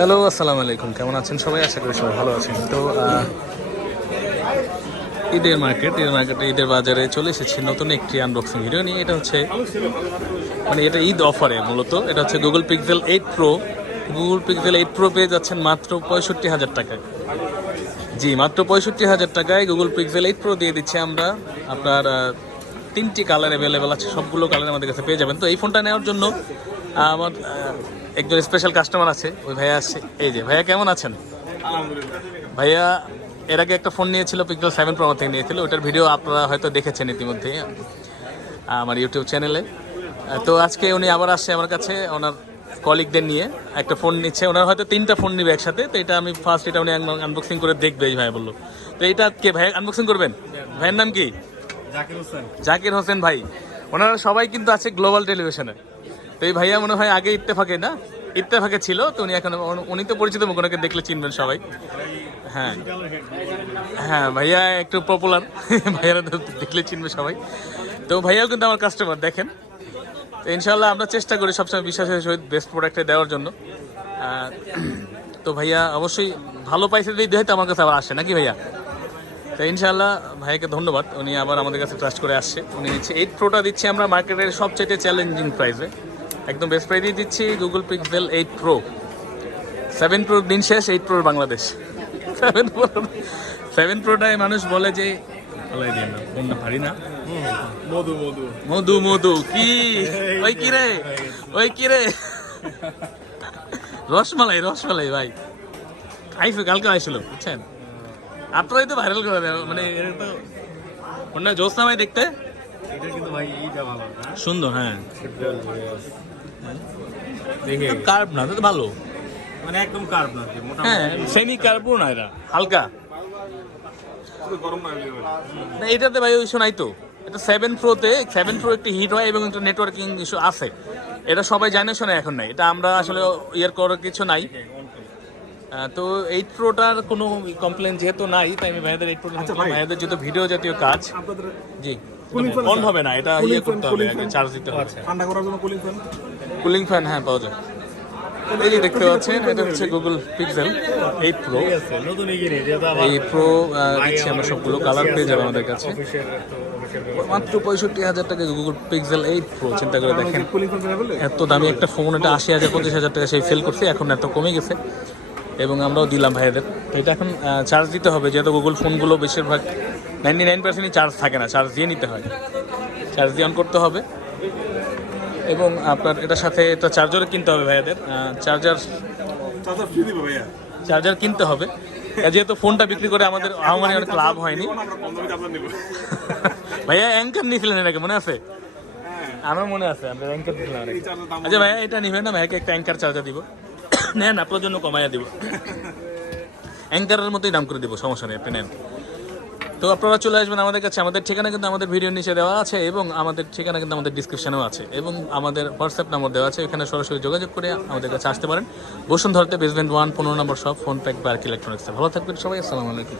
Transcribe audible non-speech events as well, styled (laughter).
Hello আসসালামু আলাইকুম কেমন আছেন সবাই? আশা করি সবাই ভালো আছেন। তো ঈদের মার্কেট ঈদের মার্কেটে ঈদের বাজারে চলে এসেছি নতুন একটি আনবক্সিং ভিডিও নিয়ে। এটা হচ্ছে মানে এটা ঈদ অফারে মূলত। এটা হচ্ছে Google Pixel eight Pro Google Pixel eight Pro পেয়ে যাচ্ছেন মাত্র পঁয়ষট্টি হাজার টাকায়। জি, মাত্র পঁয়ষট্টি হাজার টাকায় গুগল পিক্সেল এইট প্রো দিয়ে দিচ্ছি আমরা। আপনার তিনটি কালার অ্যাভেলেবেল আছে। সবগুলো কালার আমাদের কাছে পেয়ে যাবেন। তো এই ফোনটা নেওয়ার জন্য আমার একজন স্পেশাল কাস্টমার আছে ওই ভাইয়া আসছে এই যে ভাইয়া কেমন আছেন? ভাইয়া এর আগে একটা ফোন নিয়েছিল পিক্সেল সেভেন প্রো থেকে নিয়েছিল ওটার ভিডিও আপনারা হয়তো দেখেছেন ইতিমধ্যে আমার ইউটিউব চ্যানেলে তো আজকে উনি আবার আসছে আমার কাছে ওনার কলিগদের নিয়ে। একটা ফোন নিচ্ছে ওনার হয়তো তিনটা ফোন নিবে একসাথে তো এটা আমি ফার্স্ট এটা উনি আনবক্সিং করে দেখবে এই ভাই বলল। তো এটা কে ভাই? আনবক্সিং করবেন? ভাইয়ের নাম কি? জাকির হোসেন। জাকির হোসেন ভাই। ওনারা সবাই কিন্তু আছে গ্লোবাল টেলিভিশনে তো এই ভাইয়া মনে হয় আগে ইত্তেফাকে, না? ইত্তেফাকে ছিল, তো উনি এখন উনি তো পরিচিত মুখ, ওনাকে দেখলে চিনবেন সবাই। হ্যাঁ। হ্যাঁ ভাইয়া একটু পপুলার ভাইয়ারা দেখলে চিনবে সবাই। তো ভাইয়াও কিন্তু আমার কাস্টমার দেখেন। তো ইনশাল্লাহ আমরা চেষ্টা করি সবসময় বিশ্বাসের সহিত বেস্ট প্রোডাক্টে দেওয়ার জন্য। তো ভাইয়া অবশ্যই ভালো পাইছে দিয়ে হয়তো আমার কাছে আবার আসে, নাকি ভাইয়া? তো ইনশাল্লাহ ভাইয়াকে ধন্যবাদ। উনি আবার আমাদের কাছে ট্রাস্ট করে আসছে। উনি দিচ্ছে এইট প্রোটা দিচ্ছে আমরা মার্কেটের সবচেয়ে চ্যালেঞ্জিং প্রাইসে একদম বেস্ট প্রাইসেই দিচ্ছি Google Pixel eight Pro seven প্রোর দিন শেষ এইট প্রোর বাংলাদেশ। সেভেন প্রো সেভেন প্রোটায় মানুষ বলে যে ভালোই দিন না ফোন না না। মধু মধু। মধু মধু কি? ওই কি রে? ওই কি রে? রসমালাই রসমালাই ভাই। কালকে আইছিল বুঝছেন? আপনারাই তো ভাইরাল করে দেয় মানে এটা তো ভাই দেখতে? এটা কিন্তু ভাই এইটা ভালো সুন্দর হ্যাঁ। দেখে। কার্ব না তো ভালো। মানে একদম কার্ভ না হ্যাঁ সেমি কার্বো না এটা হালকা। না এটাতে ভাই ওই নাই তো। এটা সেভেন প্রোতে সেভেন প্রো একটি হিট হয় এবং একটা নেটওয়ার্কিং ইস্যু আছে। এটা সবাই জানে শোনে এখন নাই। এটা আমরা আসলে ইয়ার করার কিছু নাই। তো এইট প্রোটার কোনো কমপ্লেন যেহেতু নাই তাই আমি ভাইয়াদের এইট প্রো ভাইয়াদের যেহেতু ভিডিও জাতীয় কাজ জি। অন হবে না এটা ইয়ে করতে হবে fan? চার্জ দিতে হবে। ঠান্ডা করার জন্য কুলিং ফ্যান কুলিং ফ্যান হ্যাঁ পাওয়া যায়। এই যে দেখতে পাচ্ছেন এটা হচ্ছে গুগল পিক্সেল এইট প্রো এই প্রো দিচ্ছি আমরা সবগুলো কালার পেয়ে যাবে আমাদের কাছে। মাত্র পঁয়ষট্টি হাজার টাকা গুগল পিক্সেল এইট প্রো চিন্তা করে দেখেন। এত দামি একটা ফোন এটা আশি হাজার পঁচিশ হাজার টাকা সেই ফেল করছে এখন এত কমে গেছে। এবং আমরাও দিলাম ভাইয়াদের। তো এটা এখন চার্জ দিতে হবে যেহেতু গুগল ফোনগুলো বেশিরভাগ নাইনটি নাইন পার্সেন্টই চার্জ থাকে না চার্জ দিয়ে নিতে হয়। চার্জ দিয়ে অন করতে হবে। এবং আপনার এটার সাথে এটা চার্জারও কিনতে হবে ভাইয়াদের। চার্জার চার্জার কিনতে হবে। যেহেতু ফোনটা বিক্রি করে আমাদের আমাদের অনেক লাভ হয়নি। আমরা (laughs) ভাইয়া অ্যাঙ্কার নিয়েছিলেন নাকি মনে আছে? আমার মনে আছে আমরা অ্যাঙ্কার দিয়েছিলাম আচ্ছা ভাইয়া এটা নিবেন না ভাইয়াকে একটা অ্যাঙ্কার চার্জার দিব। নেন আপনার জন্য কমাইয়া দিব। অ্যাঙ্কারের মতোই দাম করে দেবো, সমস্যা নেই, আপনি নেন। তো আপনারা চলে আসবেন আমাদের কাছে, আমাদের ঠিকানা কিন্তু আমাদের ভিডিও নিচে দেওয়া আছে এবং আমাদের ঠিকানা কিন্তু আমাদের ডিসক্রিপশানেও আছে এবং আমাদের হোয়াটসঅ্যাপ নাম্বার দেওয়া আছে, এখানে সরাসরি যোগাযোগ করে আমাদের কাছে আসতে পারেন। বসুন ধরতে বেসমেন্ট ওয়ান পনেরো নম্বর সব ফোন প্যাক বা ইলেকট্রনিক্সে ভালো থাকবেন সবাই, আসসালামু আলাইকুম।